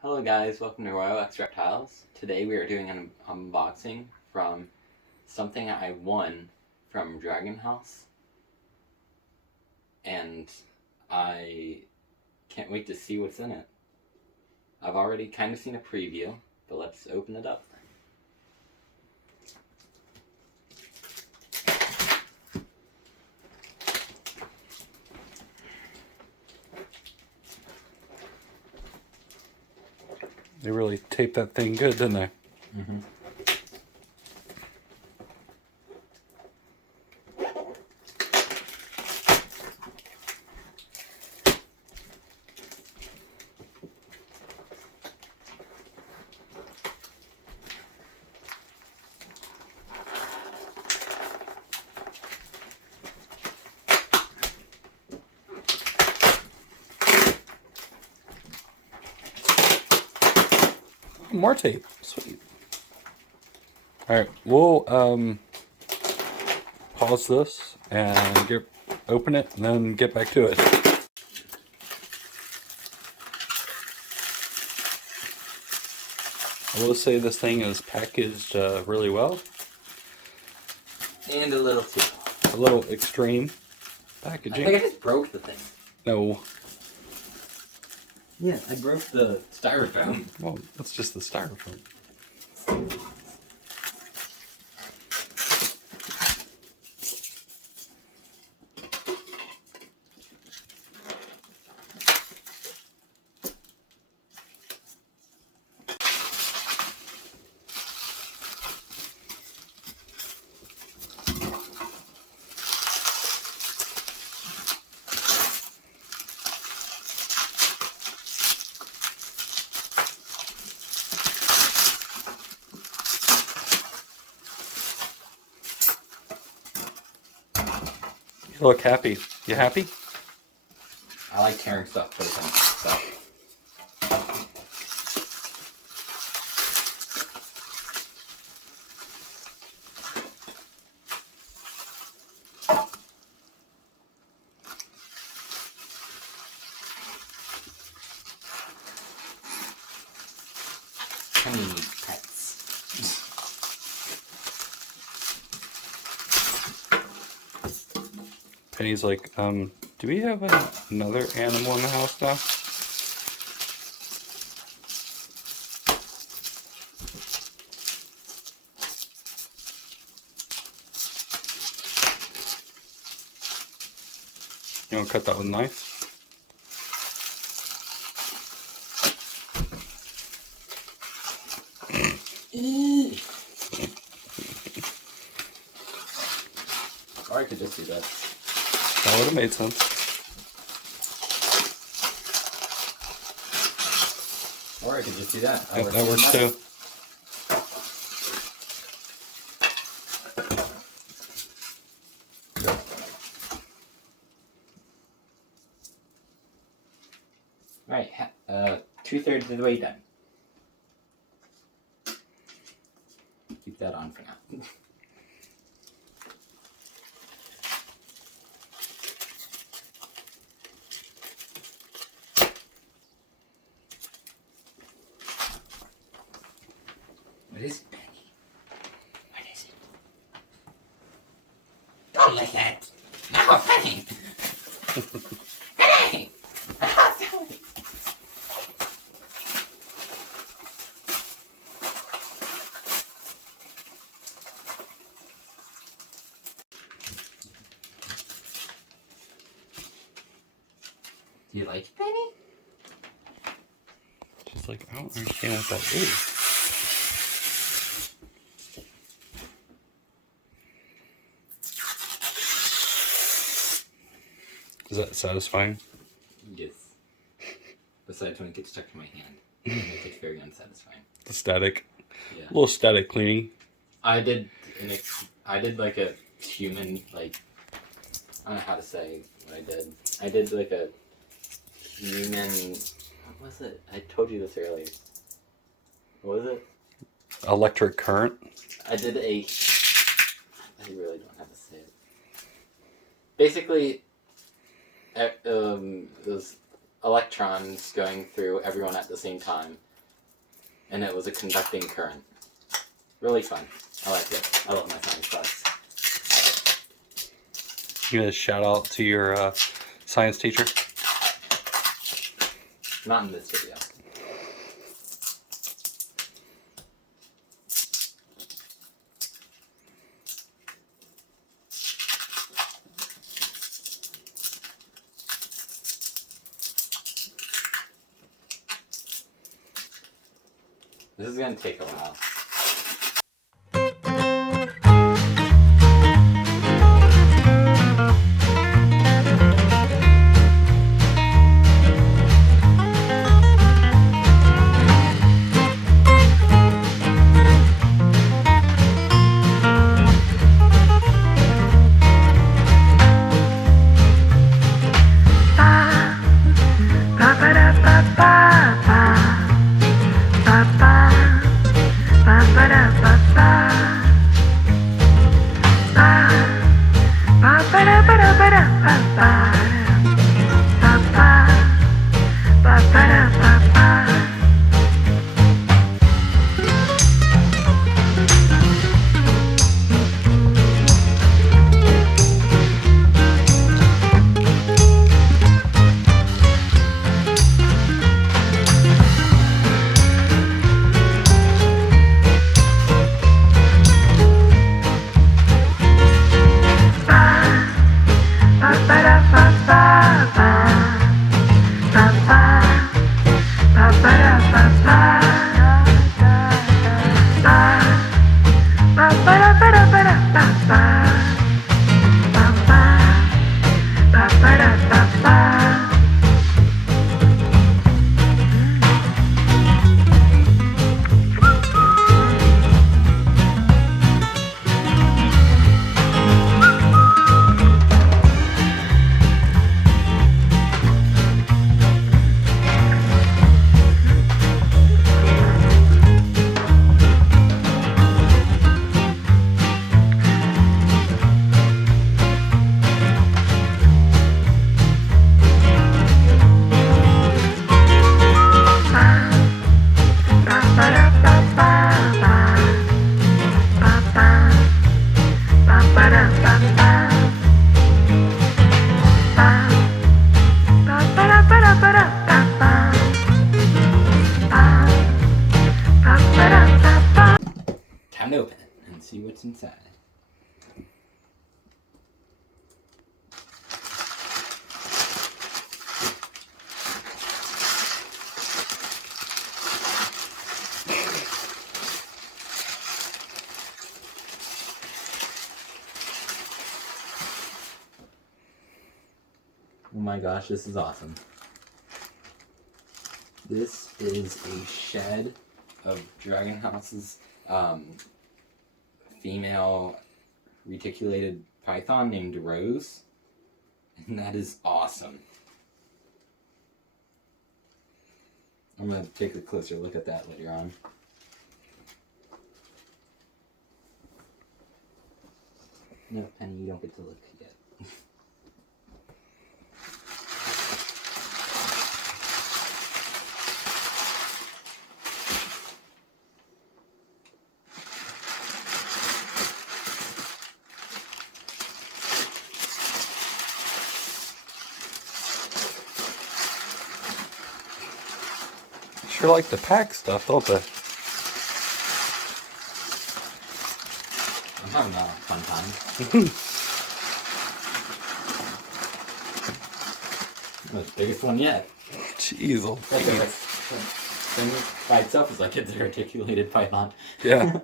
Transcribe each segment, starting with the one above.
Hello guys, welcome to Royal X Reptiles. Today we are doing an unboxing from something I won from Dragonhaus. And I can't wait to see what's in it. I've already kind of seen a preview, but let's open it up. They really taped that thing good, didn't they? Mm-hmm. More tape. Sweet. Alright, we'll pause this and open it and then get back to it. I will say this thing is packaged really well. And a little too. A little extreme I packaging. think I just broke the thing. No. Yeah, I broke the styrofoam. Well, that's just the styrofoam. You look happy. You happy? I like tearing stuff open, so. I need pets. Penny's like, do we have another animal in the house now? You want to cut that with a knife? Or I could just do that. That would have made sense. Or I could just do that. Yep, that works too. Right, 2/3 of the way done. Keep that on for now. What is it, Penny? What is it? Don't lick it! No, Penny! Penny! Oh, sorry. Do you like it, Penny? She's like, I don't understand what that is. Is that satisfying? Yes. Besides when it gets stuck in my hand. It gets very unsatisfying. The static. Yeah. A little static cleaning. I did like a human, like, I don't know how to say what I did. I did like a human, what was it? I told you this earlier. What was it? Electric current. I really don't have to say it. Basically, those electrons going through everyone at the same time and it was a conducting current. Really fun. I liked it. I love my science class. You gonna shout out to your science teacher? Not in this video. This is gonna take a while. Time to open it and see what's inside. Oh my gosh, this is awesome. This is a shed of Dragonhaus's female reticulated python named Rose, and that is awesome. I'm going to take a closer look at that later on. No, Penny, you don't get to look yet. Sure like to pack stuff, don't they? I'm having a fun time. The biggest one yet. Jeez, oh, That thing by itself is like it's a reticulated python. yeah.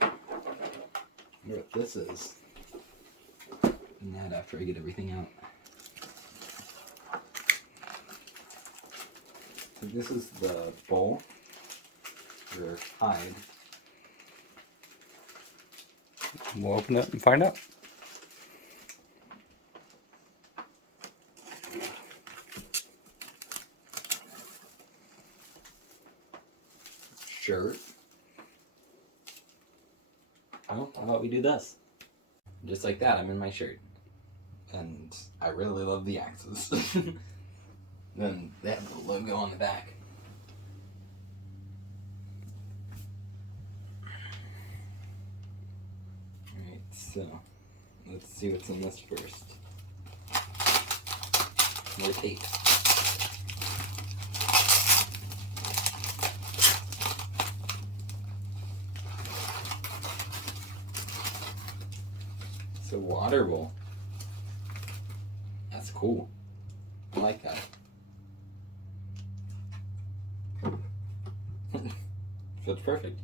I wonder what this is. And that after I get everything out. So this is the bowl or hide. We'll open it and find out. Shirt. Oh, how about we do this? Just like that, I'm in my shirt. and I really love the axes. Then they have the logo on the back. Alright, so let's see what's in this first. More tape. It's a water bowl. That's cool. I like that. Fits perfect.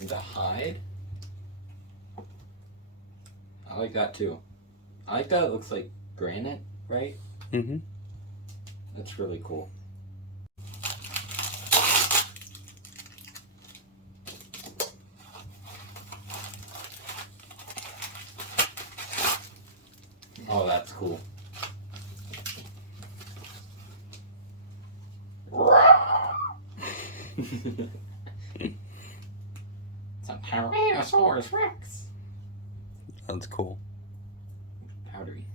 The hide. I like that too. I like that it looks like granite, right? Mm-hmm. That's really cool. Oh, that's cool. It's a Tyrannosaurus Rex. That's cool. Powdery.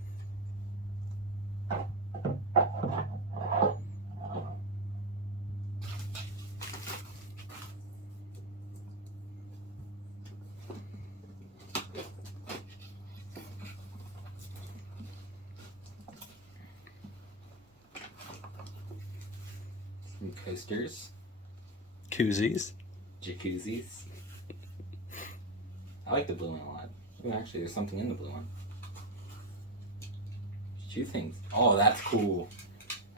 Some coasters. Koozies. Jacuzzis. I like the blue one a lot. Oh, actually, there's something in the blue one. Two things. Oh, that's cool.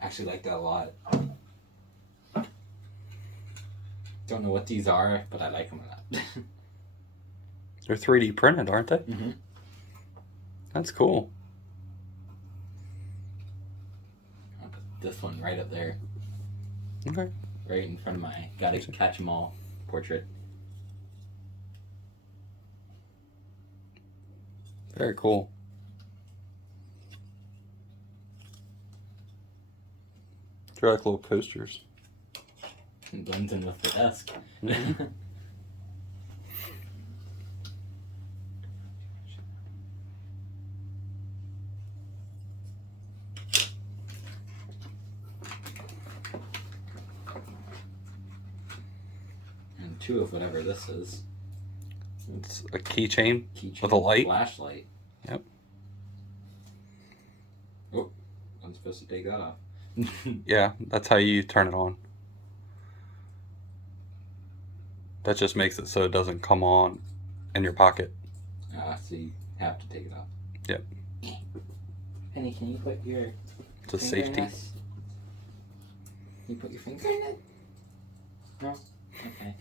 Actually like that a lot. Don't know what these are, but I like them a lot. They're 3D printed, aren't they? Mm-hmm. That's cool. I'll put this one right up there. Okay. Right in front of my gotta catch 'em all portrait. Very cool. They're like little coasters. It blends in with the desk. Mm-hmm. And two of whatever this is. It's a keychain Keychain with a light. Flashlight. Yep. Oh, I'm supposed to take that off. Yeah, that's how you turn it on. That just makes it so it doesn't come on in your pocket. So you have to take it off. Yep. Penny, can you put your It's a finger in safety. this? Can you put your finger in it? No? Okay.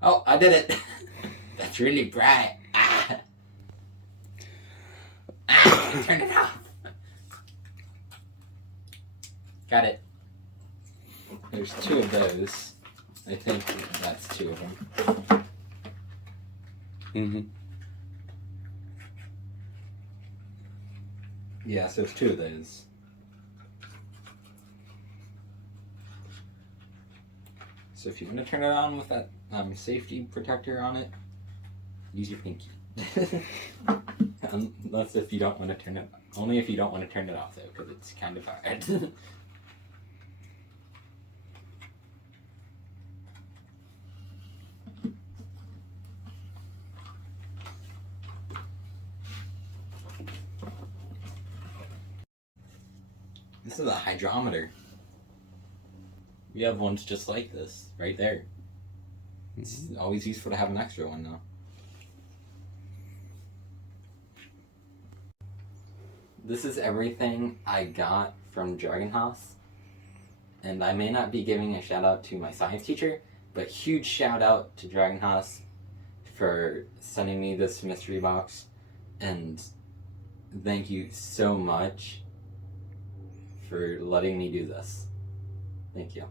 Oh, I did it! That's really bright. Ah! Ah! Turn it off! Got it. There's two of those. I think that's two of them. Mm-hmm. Yeah, so there's two of those. So if you want to turn it on with that safety protector on it, use your pinky. Unless if you don't want to turn it, only if you don't want to turn it off though, because it's kind of hard. This is a hydrometer. We have ones just like this, right there. It's always useful to have an extra one though. This is everything I got from Dragonhaus. And I may not be giving a shout out to my science teacher, but huge shout out to Dragonhaus for sending me this mystery box. And thank you so much for letting me do this. Thank you.